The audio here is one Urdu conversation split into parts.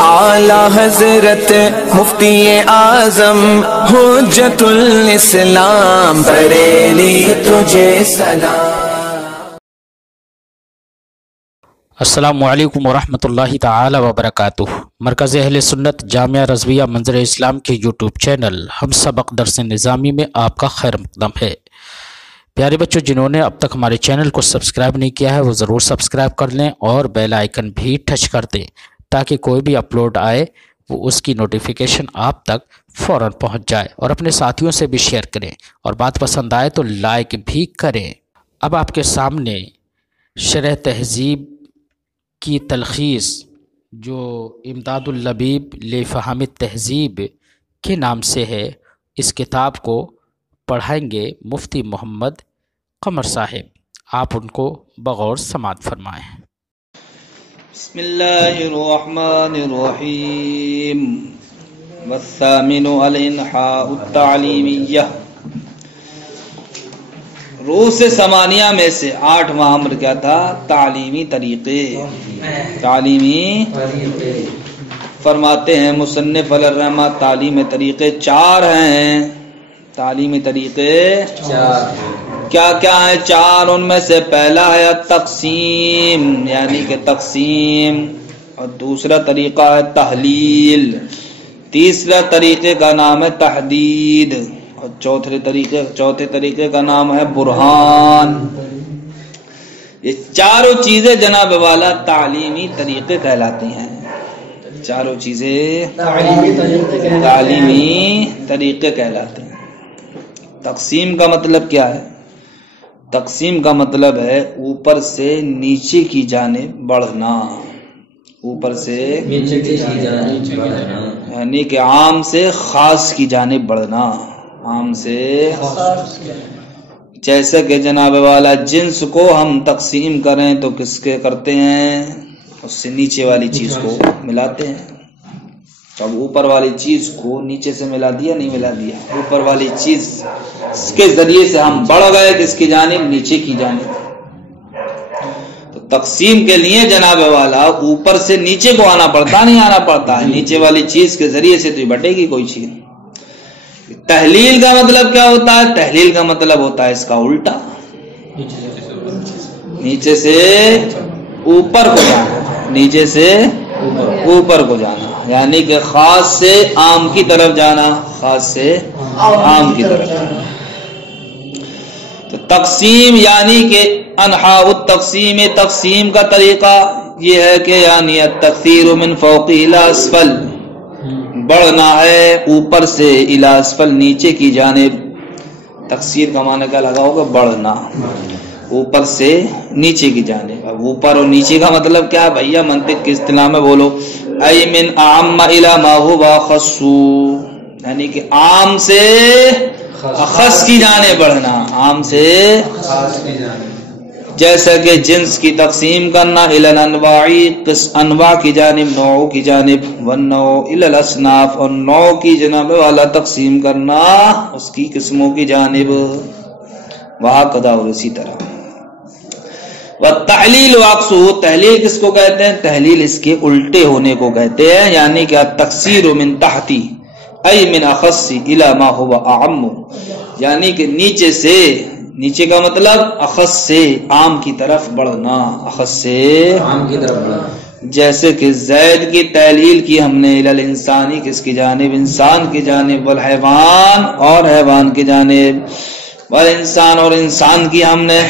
اعلی حضرت مفتی اعظم حجت الاسلام بریلی تجھے سلام۔ السلام علیکم ورحمۃ اللہ تعالی وبرکاتہ۔ مرکز اہل سنت جامعہ رضویہ منظر اسلام کے یوٹیوب چینل ہم سبق درس نظامی میں آپ کا خیر مقدم ہے۔ پیارے بچوں، جنہوں نے اب تک ہمارے چینل کو سبسکرائب نہیں کیا ہے وہ ضرور سبسکرائب کر لیں اور بیل آئیکن بھی ٹچ کر دیں تاکہ کوئی بھی اپلوڈ آئے وہ اس کی نوٹیفیکیشن آپ تک فوراً پہنچ جائے، اور اپنے ساتھیوں سے بھی شیئر کریں، اور بات پسند آئے تو لائک بھی کریں۔ اب آپ کے سامنے شرح تہذیب کی تلخیص جو امداداللبیب لفہم تہذیب کے نام سے ہے، اس کتاب کو پڑھائیں گے مفتی محمد قمر صاحب۔ آپ ان کو بغور سماعت فرمائیں۔ بسم اللہ الرحمن الرحیم۔ والثامن الانحاء التعلیمیہ۔ روز ثمانیہ میں سے 8واں امر کیا تھا؟ تعلیمی طریقے۔ تعلیمی فرماتے ہیں مصنف علیہ الرحمہ تعلیم طریقے 4 ہیں۔ تعلیمی طریقے 4 کیا کیا ہیں؟ 4۔ ان میں سے پہلا ہے تقسیم، یعنی کہ تقسیم، اور دوسرا طریقہ ہے تحلیل، تیسرا طریقے کا نام ہے تحدید، اور چوتھے طریقے کا نام ہے برہان۔ یہ چاروں چیزیں جناب والا تعلیمی طریقے کہلاتی ہیں۔ چاروں چیزیں تعلیمی طریقے کہلاتے ہیں۔ تقسیم کا مطلب کیا ہے؟ تقسیم کا مطلب ہے اوپر سے نیچے کی جانب بڑھنا، اوپر سے نیچے کی جانب بڑھنا، یعنی کہ عام سے خاص کی جانب بڑھنا، عام سے جیسا کہ جناب والا جنس کو ہم تقسیم کریں تو کس کے کرتے ہیں؟ اس سے نیچے والی چیز کو ملاتے ہیں۔ اب اوپر والی چیز کو نیچے سے ملا دیا، نہیں ملا دیا، اوپر والی چیز کے ذریعے سے ہم بڑھ گئے کس کی جانب؟ نیچے کی جانب۔ تو تقسیم کے لیے جناب والا اوپر سے نیچے کو آنا پڑتا نہیں آنا پڑتا ہے، نیچے والی چیز کے ذریعے سے تو بٹے گی کوئی چیز۔ تحلیل کا مطلب کیا ہوتا ہے؟ تحلیل کا مطلب ہوتا ہے اس کا الٹا، نیچے سے اوپر کو جانا، نیچے سے اوپر کو جانا، یعنی کہ خاص سے عام کی طرف جانا، خاص سے عام کی طرف جانا۔ تو تقسیم یعنی کہ انحاء التقسیم، تقسیم کا طریقہ یہ ہے کہ یعنی التکثیر من فوق الی اسفل، بڑھنا ہے اوپر سے الی اسفل، نیچے کی جانب۔ تقسیر کا معنی کیا لگا ہوگا؟ بڑھنا، اوپر سے نیچے کی جانب۔ اب اوپر اور نیچے کا مطلب کیا ہے بھیا؟ منطق کی اصطلاح میں بولو، ای من اعم الی ما هو اخص، یعنی کہ عام سے اخص کی جانب بڑھنا، عام سے جیسا کہ جنس کی تقسیم کرنا، الی الانواع، انواع کی جانب، نوع کی جانب، والنوع الی الاصناف، اور نوع کی جناب والا تقسیم کرنا اس کی قسموں کی جانب، وہکذا، اور اسی طرح۔ والتحلیل عکسہ، تحلیل کس کو کہتے ہیں؟ تحلیل اس کے الٹے ہونے کو کہتے ہیں، یعنی کہ التکثیر من تحت ای من اخص الی ما هو اعم، یعنی کہ نیچے سے، نیچے کا مطلب اخص سے عام کی طرف بڑھنا، اخص سے عام کی طرف بڑھنا۔ جیسے کہ زید کی تحلیل کی ہم نے الی الانسانی، کس کی جانب؟ انسان کی جانب، والحیوان، اور حیوان کی جانب، والانسان، اور انسان کی ہم نے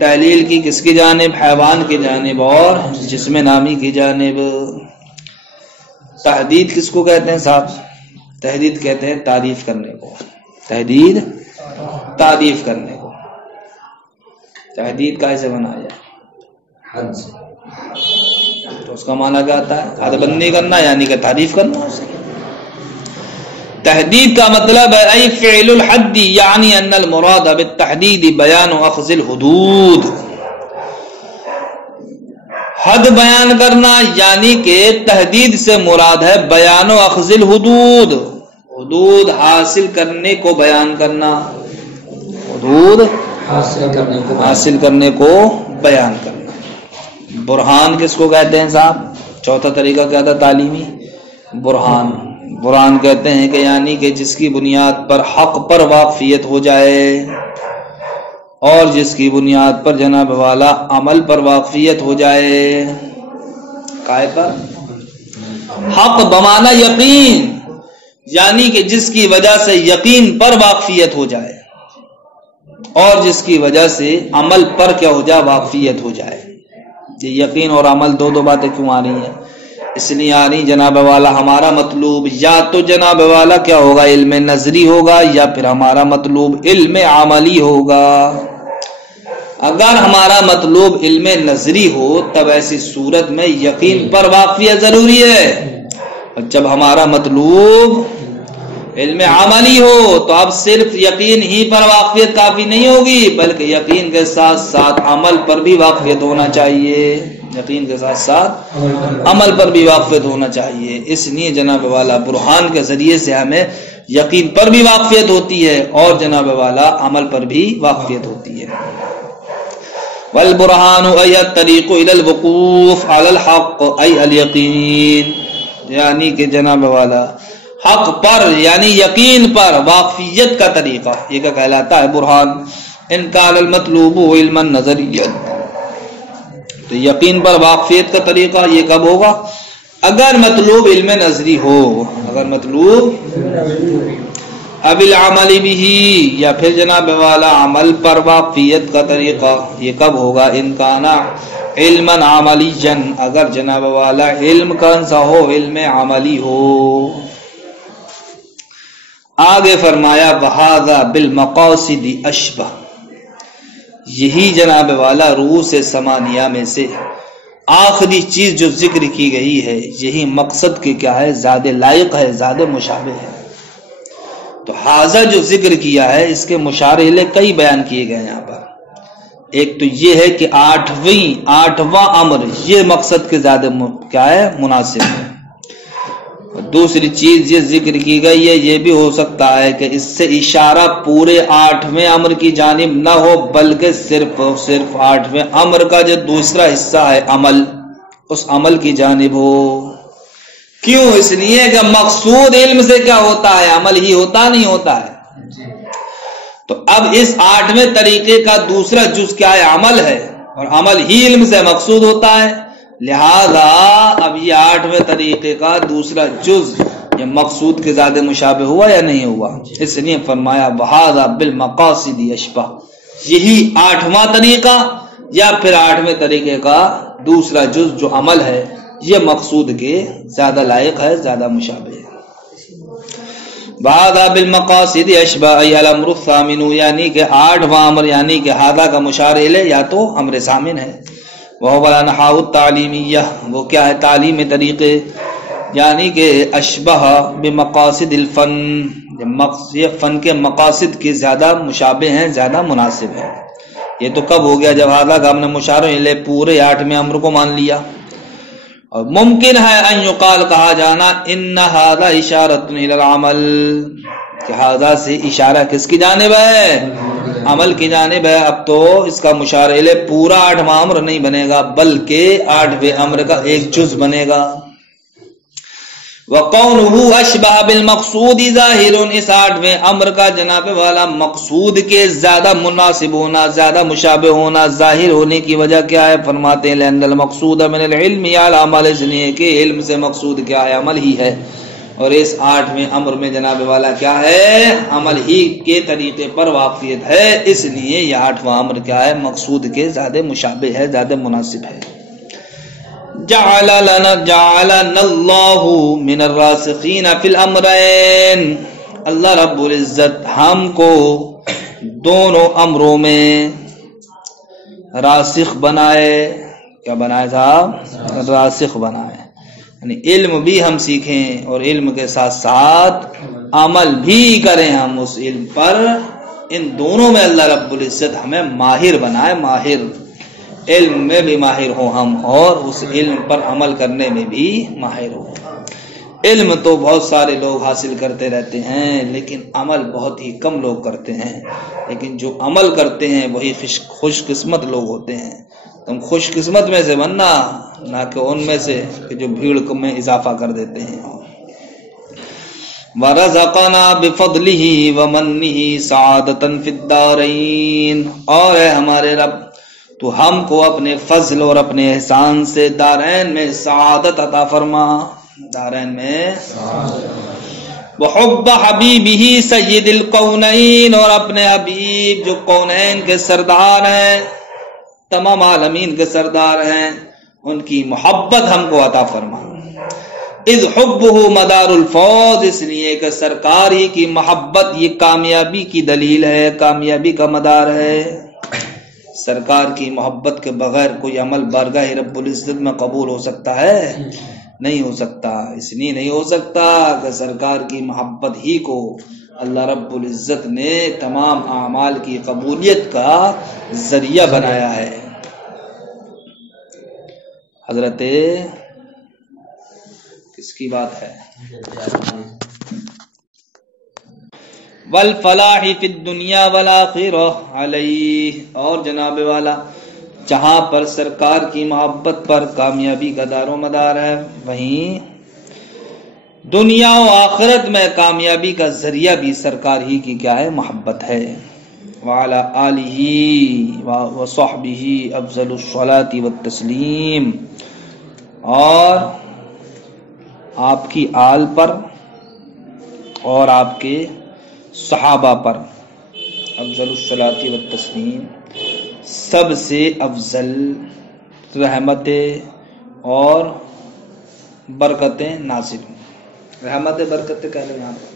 تحلیل کی کس کی جانب؟ حیوان کی جانب، اور جسم نامی کی جانب۔ تحدید کس کو کہتے ہیں صاحب؟ تحدید کہتے ہیں تعریف کرنے کو، تحدید تعریف کرنے کو۔ تحدید کیسے بنایا جائے؟ حد سے۔ تو اس کا معنی کیا آتا ہے؟ حد بندی کرنا، یعنی کہ تعریف کرنا۔ تحدید کا مطلب ہے ای فعل الحد، یعنی ان المراد بالتحدید بیان اخذ الحدود، حد بیان کرنا، یعنی کہ تحدید سے مراد ہے بیان و اخذ الحدود، حدود حاصل کرنے کو بیان کرنا، حدود حاصل کرنے کو بیان کرنا۔ برہان کس کو کہتے ہیں صاحب؟ چوتھا طریقہ کیا تھا تعلیمی؟ برہان، برہان کہتے ہیں کہ یعنی کہ جس کی بنیاد پر حق پر واقفیت ہو جائے اور جس کی بنیاد پر جناب والا عمل پر واقفیت ہو جائے. کائے پر؟ حق بمانا یقین، یعنی کہ جس کی وجہ سے یقین پر واقفیت ہو جائے اور جس کی وجہ سے عمل پر کیا ہو جائے، واقفیت ہو جائے. یہ یقین اور عمل دو باتیں کیوں آ رہی ہیں؟ اس لیے آ رہی جناب والا ہمارا مطلوب یا تو جناب والا کیا ہوگا، علم نظری ہوگا، یا پھر ہمارا مطلوب علم عملی ہوگا. اگر ہمارا مطلوب علم نظری ہو تب ایسی صورت میں یقین پر واقفیت ضروری ہے، اور جب ہمارا مطلوب علم عملی ہو تو اب صرف یقین ہی پر واقفیت کافی نہیں ہوگی، بلکہ یقین کے ساتھ ساتھ عمل پر بھی واقفیت ہونا چاہیے. یقین کے ساتھ ساتھ عمل پر بھی واقفیت ہونا چاہیے. اس لیے جناب والا برہان کے ذریعے سے ہمیں یقین پر بھی واقفیت ہوتی ہے اور جناب والا عمل پر بھی واقفیت ہوتی ہے. والبرہان ای الطریق الی الوقوف علی الحق ای الیقین، یعنی کہ جناب والا حق پر یعنی یقین پر واقفیت کا طریقہ، یہ کیا کہلاتا ہے؟ برہان. ان کان المطلوب علما نظریا، تو یقین پر واقفیت کا طریقہ یہ کب ہوگا؟ اگر مطلوب علم نظری ہو، اگر مطلوب اب العمل بھی، یا پھر جناب والا عمل پر واقفیت کا طریقہ یہ کب ہوگا؟ ان کانا علما عملیا، اگر جناب والا علم کون سا ہو؟ علم عملی ہو. آگے فرمایا وَهَذَا بِالْمَقَاصِدِ أَشْبَهُ، یہی جناب والا رؤوس ثمانیہ میں سے آخری چیز جو ذکر کی گئی ہے یہی مقصد کے کیا ہے؟ زیادہ لائق ہے، زیادہ مشابہ ہے. تو حاضہ جو ذکر کیا ہے اس کے مشارحے کئی بیان کیے گئے یہاں پر. ایک تو یہ ہے کہ آٹھواں امر یہ مقصد کے زیادہ کیا ہے؟ مناسب ہے. دوسری چیز یہ ذکر کی گئی ہے، یہ بھی ہو سکتا ہے کہ اس سے اشارہ پورے 8ویں امر کی جانب نہ ہو، بلکہ صرف صرف 8ویں امر کا جو دوسرا حصہ ہے عمل، اس عمل کی جانب ہو. کیوں؟ اس لیے کہ مقصود علم سے کیا ہوتا ہے؟ عمل ہی ہوتا نہیں ہوتا ہے. تو اب اس 8ویں طریقے کا دوسرا جز کیا ہے؟ عمل ہے، اور عمل ہی علم سے مقصود ہوتا ہے. لہذا اب یہ 8ویں طریقے کا دوسرا جز یہ مقصود کے زیادہ مشابہ ہوا یا نہیں ہوا؟ اس لیے فرمایا وَهَذَا بِالْمَقَاصِدِ أَشْبَهُ، یہی 8واں طریقہ یا پھر 8ویں طریقے کا دوسرا جز جو عمل ہے یہ مقصود کے زیادہ لائق ہے، زیادہ مشابہ ہے. وَهَذَا بِالْمَقَاصِدِ أَشْبَهُ ای الامر الثامن، یعنی کہ 8واں امر یعنی کہ ہذا کا مشارحہ یا تو امر ثامن ہے. وہ نحو التعلیمیہ، وہ کیا ہے؟ تعلیم طریقے، یعنی کہ اشبہ بمقاصد الفن، یہ فن کے مقاصد کے زیادہ مشابہ ہیں، زیادہ مناسب ہیں. یہ تو کب ہو گیا؟ جب ہذا کا ہم نے مشارحہ پورے 8ویں امر کو مان لیا. اور ممکن ہے ان یقال کہا جانا ان ھذا اشارۃ الی العمل، کہ ھذا سے اشارہ کس کی جانب ہے؟ عمل کی جانب ہے. اب تو اس کا مشارحہ پورا 8واں امر نہیں بنے گا، بلکہ 8ویں امر کا ایک جز بنے گا. وَقَوْنُهُ أَشْبَهَ بِالْمَقْصُودِ ظَاهِرٌ، اس 8ویں امر کا جناب والا مقصود کے زیادہ مناسب ہونا، زیادہ مشابہ ہونا، ظاہر ہونے کی وجہ کیا ہے؟ فرماتے ہیں لأن المقصود من العلم على عمل، اس لیے کہ علم سے مقصود کیا ہے؟ عمل ہی ہے. اور اس 8ویں امر میں جناب والا کیا ہے؟ عمل ہی کے طریقے پر واقفیت ہے. اس لیے یہ 8واں امر کیا ہے؟ مقصود کے زیادہ مشابہ ہے، زیادہ مناسب ہے. جعلنا اللہ من الراسخین فی الامرین، اللہ رب العزت ہم کو دونوں امروں میں راسخ بنائے. کیا بنائے صاحب؟ راسخ بنائے، یعنی علم بھی ہم سیکھیں اور علم کے ساتھ ساتھ عمل بھی کریں ہم اس علم پر. ان دونوں میں اللہ رب العزت ہمیں ماہر بنائے، ماہر علم میں بھی ماہر ہوں ہم، اور اس علم پر عمل کرنے میں بھی ماہر ہوں. علم تو بہت سارے لوگ حاصل کرتے رہتے ہیں لیکن عمل بہت ہی کم لوگ کرتے ہیں. لیکن جو عمل کرتے ہیں وہی خوش قسمت لوگ ہوتے ہیں. تم خوش قسمت میں سے بننا، نہ کہ ان میں سے کہ جو بھیڑ میں اضافہ کر دیتے ہیں. وَرَزَقَنَا بِفَضْلِهِ وَمَنِّهِ سَعَادَةً فِي الدَّارَيْنِ، اور اے ہمارے رب تو ہم کو اپنے فضل اور اپنے احسان سے دارین میں سعادت عطا فرما، دارین میں وحب حبیبہ سید الکونین، اور اپنے حبیب جو کونین کے سردار ہیں، تمام عالمین کے سردار ہیں، ان کی محبت ہم کو عطا فرما۔ اذ حبہ مدار الفوز، اس لیے کہ سرکار ہی کی محبت یہ کامیابی کی دلیل ہے، کامیابی کا مدار ہے۔ سرکار کی محبت کے بغیر کوئی عمل بارگاہ رب العزت میں قبول ہو سکتا ہے؟ نہیں ہو سکتا۔ اس لیے نہیں ہو سکتا کہ سرکار کی محبت ہی کو اللہ رب العزت نے تمام اعمال کی قبولیت کا ذریعہ بنایا ہے۔ حضرت کس کی بات ہے؟ والفلاح فی الدنیا والآخرہ علیہ، اور جناب والا جہاں پر سرکار کی محبت پر کامیابی کا دار و مدار ہے، وہیں دنیا و آخرت میں کامیابی کا ذریعہ بھی سرکار ہی کی کیا ہے؟ محبت ہے۔ وعلی آلہ وصحبہ افضل الصلاۃ والتسلیم، اور آپ کی آل پر اور آپ کے صحابہ پر افضل الصلاۃ والتسلیم، سب سے افضل رحمتیں اور برکتیں نازل ہوں۔ رحمت برکتیں کہہ لیں یہاں پر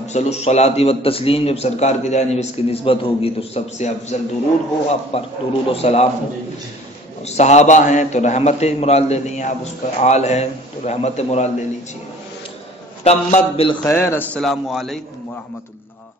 افضل الصلاۃ والتسلیم، جب سرکار کی جانب اس کی نسبت ہوگی تو سب سے افضل درود ہو آپ پر، درود و سلام ہو۔ صحابہ ہیں تو رحمت مراد لے لیں آپ، اس کا آل ہے تو رحمت مراد لے لیجیے۔ تمت بالخیر۔ السلام علیکم ورحمۃ اللہ۔